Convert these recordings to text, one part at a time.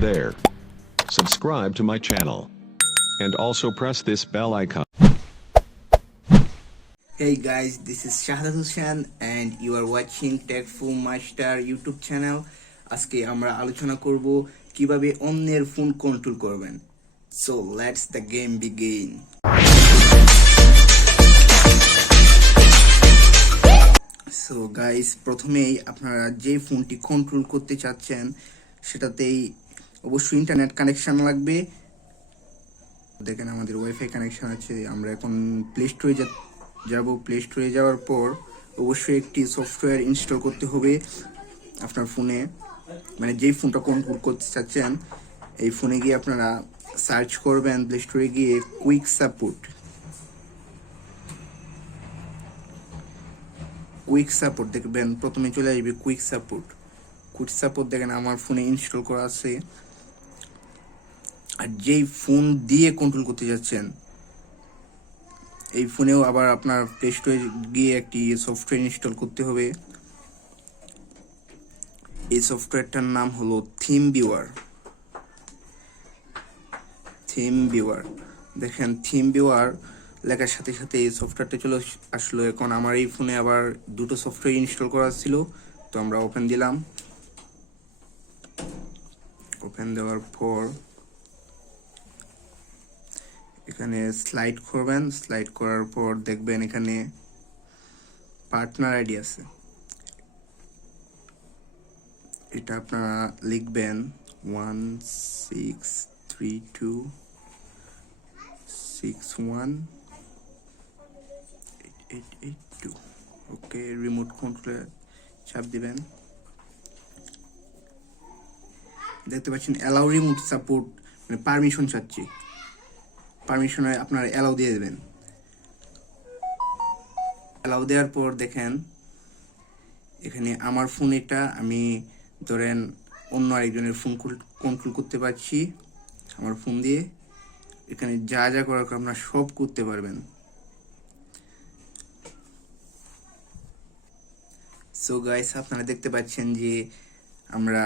there. Subscribe to my channel. And also press this bell icon. Hey guys, this is Shahadushan and you are watching Tactful Master YouTube channel. আজকে আমরা আলোচনা করব কিভাবে অন্যের phone control করবেন। So let's the game begin. So guys, প্রথমেই আপনারা যে ফোনটি কন্ট্রোল করতে চাচ্ছেন সেটাতেই অবশ্যই ইন্টারনেট কানেকশন লাগবে। দেখেন আমাদের ওয়াইফাই কানেকশন আছে। আমরা এখন প্লে স্টোরে যাব। প্লে স্টোরে যাওয়ার পর অবশ্যই একটি সফটওয়্যার ইনস্টল করতে হবে আপনার ফোনে, মানে যেই ফোনটা কন্ট্রোল করতে চাচ্ছেন এই ফোনে গিয়ে আপনারা সার্চ করবেন প্লে স্টোরে গিয়ে কুইক সাপোর্ট দেখবেন, প্রথমে চলে আসবে কুইক সাপোর্ট দেখেন আমার ফোনে ইনস্টল করা আছে। আর যেই ফোন দিয়ে কন্ট্রোল করতে যাচ্ছেন এই ফোনেও আবার আপনার প্লে স্টোরে গিয়ে একটি সফটওয়্যার ইনস্টল করতে হবে। এই সফটওয়্যারটার নাম হলো থিম ভিউয়ার। দেখেন থিম ভিউয়ার লেখার সাথে সাথে এই সফটওয়্যারটা চলে আসলো। এখন আমার এই ফোনে আবার দুটো সফটওয়্যার ইনস্টল করা ছিল, তো আমরা ওপেন দিলাম। ওপেন দেওয়ার পর এখানে স্লাইড করবেন। স্লাইড করার পর দেখবেন এখানে পার্টনার আইডি আছে, এটা আপনারা লিখবেন 1632618882। ওকে, রিমোট কন্ট্রোলে চাপ দিবেন। দেখতে পাচ্ছেন অ্যালাউ রিমোট সাপোর্ট, মানে পারমিশন চাচ্ছি। পারমিশনে আপনারা অ্যালাউ দিয়ে দেবেন। অ্যালাউ দেওয়ার পর দেখেন এখানে আমার ফোন, এটা আমি ধরেন অন্য আরেকজনের ফোন কন্ট্রোল করতে পারছি আমার ফোন দিয়ে। এখানে যা যা করার আপনারা সব করতে পারবেন। সো গাইস, আপনারা দেখতে পাচ্ছেন যে আমরা,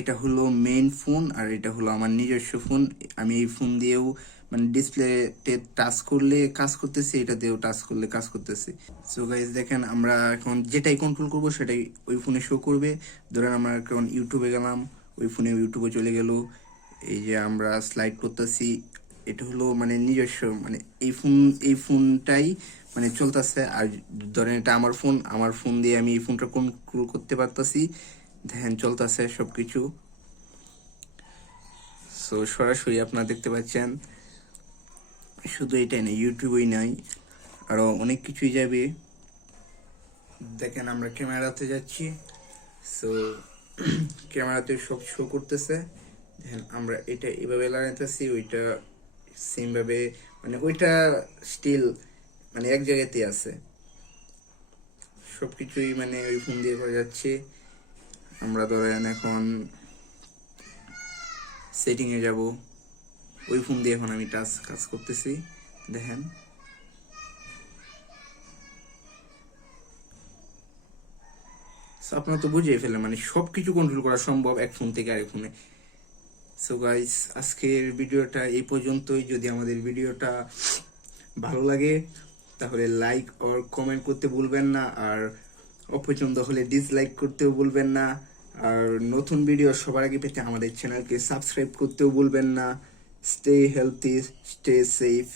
এটা হলো মেইন ফোন আর এটা হলো আমার নিজস্ব ফোন। আমি এই ফোন দিয়েও মানে ডিসপ্লেতে টাচ করলে কাজ করতেছে, এটা দিয়েও টাচ করলে কাজ করতেছে। সো গাইস দেখেন আমরা এখন যেটাই কন্ট্রোল করব সেটাই ওই ফোনে শো করবে। ধরেন আমরা এখন ইউটিউবে গেলাম, ওই ফোনে ইউটিউবে চলে গেল। এই যে আমরা স্লাইড করতেছি, এটা হলো মানে নিজস্ব, মানে এই ফোনটাই মানে চলতেছে। আর ধরেন এটা আমার ফোন দিয়ে আমি এই ফোনটা কন্ট্রোল করতে পারতেছি। দেখেন চলতেছে সবকিছু। সো সরাসরি আপনারা দেখতে পাচ্ছেন। শুধু এটাই না, ইউটিউবেই নাই, আরো অনেক কিছুই যাবে। দেখেন আমরা ক্যামেরাতে যাচ্ছি। সো ক্যামেরাতে সব শো করতেছে। দেখেন আমরা এটা এভাবে লাগাইতেছি, ওইটা সেম ভাবে, মানে ওইটা স্টিল মানে এক জায়গাতে আছে। সবকিছুই মানে ওই ফোন দিয়ে করা যাচ্ছে। আমরা ধরেন এখন সেটিংয়ে যাব, ওই ফোন দিয়ে এখন আমি কাজ করতেছি। দেখেন আপনারা তো বুঝিয়ে ফেলেন, মানে সবকিছু কন্ট্রোল করা সম্ভব এক ফোন থেকে আরেক ফোনে। সো গাইস, আজকের ভিডিওটা এই পর্যন্তই। যদি আমাদের ভিডিওটা ভালো লাগে তাহলে লাইক আর কমেন্ট করতে ভুলবেন না, আর অপছন্দ হলে ডিসলাইক করতেও ভুলবেন না। আর নতুন ভিডিও সবার আগে পেতে আমাদের চ্যানেলকে সাবস্ক্রাইব করতেও ভুলবেন না। Stay healthy, stay safe.